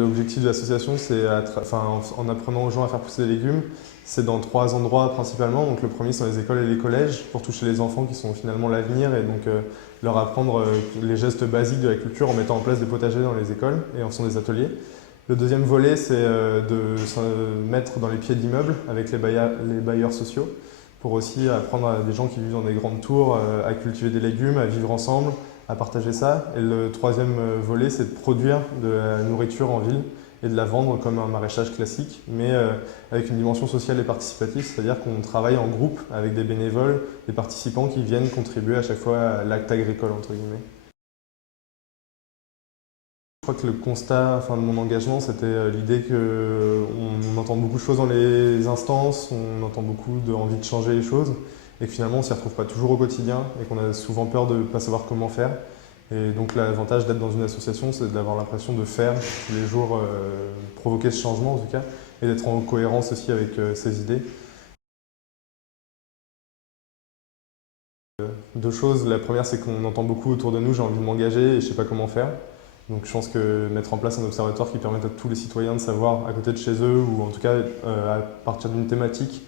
L'objectif de l'association, c'est en apprenant aux gens à faire pousser des légumes, c'est dans 3 endroits principalement. Donc le premier, c'est dans les écoles et les collèges, pour toucher les enfants qui sont finalement l'avenir et donc leur apprendre les gestes basiques de la culture en mettant en place des potagers dans les écoles et en faisant des ateliers. Le deuxième volet, c'est de se mettre dans les pieds d'immeubles avec les bailleurs sociaux pour aussi apprendre à des gens qui vivent dans des grandes tours à cultiver des légumes, à vivre ensemble, à partager ça. Et le troisième volet, c'est de produire de la nourriture en ville et de la vendre comme un maraîchage classique, mais avec une dimension sociale et participative, c'est-à-dire qu'on travaille en groupe avec des bénévoles, des participants qui viennent contribuer à chaque fois à l'acte agricole, entre guillemets. Je crois que le constat de mon engagement, c'était l'idée qu'on entend beaucoup de choses dans les instances, on entend beaucoup d'envie de changer les choses, et que finalement on ne s'y retrouve pas toujours au quotidien, et qu'on a souvent peur de ne pas savoir comment faire. Et donc l'avantage d'être dans une association, c'est d'avoir l'impression de faire tous les jours, provoquer ce changement en tout cas, et d'être en cohérence aussi avec ses idées. Deux choses, la première c'est qu'on entend beaucoup autour de nous, j'ai envie de m'engager et je ne sais pas comment faire. Donc je pense que mettre en place un observatoire qui permette à tous les citoyens de savoir à côté de chez eux, ou en tout cas à partir d'une thématique,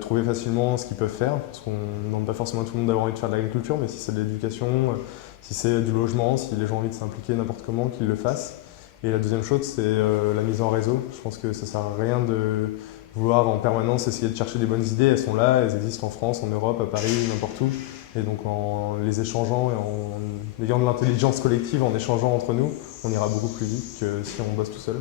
trouver facilement ce qu'ils peuvent faire. Parce qu'on ne demande pas forcément à tout le monde d'avoir envie de faire de l'agriculture, mais si c'est de l'éducation, si c'est du logement, si les gens ont envie de s'impliquer n'importe comment, qu'ils le fassent. Et la deuxième chose, c'est la mise en réseau. Je pense que ça ne sert à rien de vouloir en permanence essayer de chercher des bonnes idées. Elles sont là, elles existent en France, en Europe, à Paris, n'importe où. Et donc en les échangeant et en ayant de l'intelligence collective, en échangeant entre nous, on ira beaucoup plus vite que si on bosse tout seul.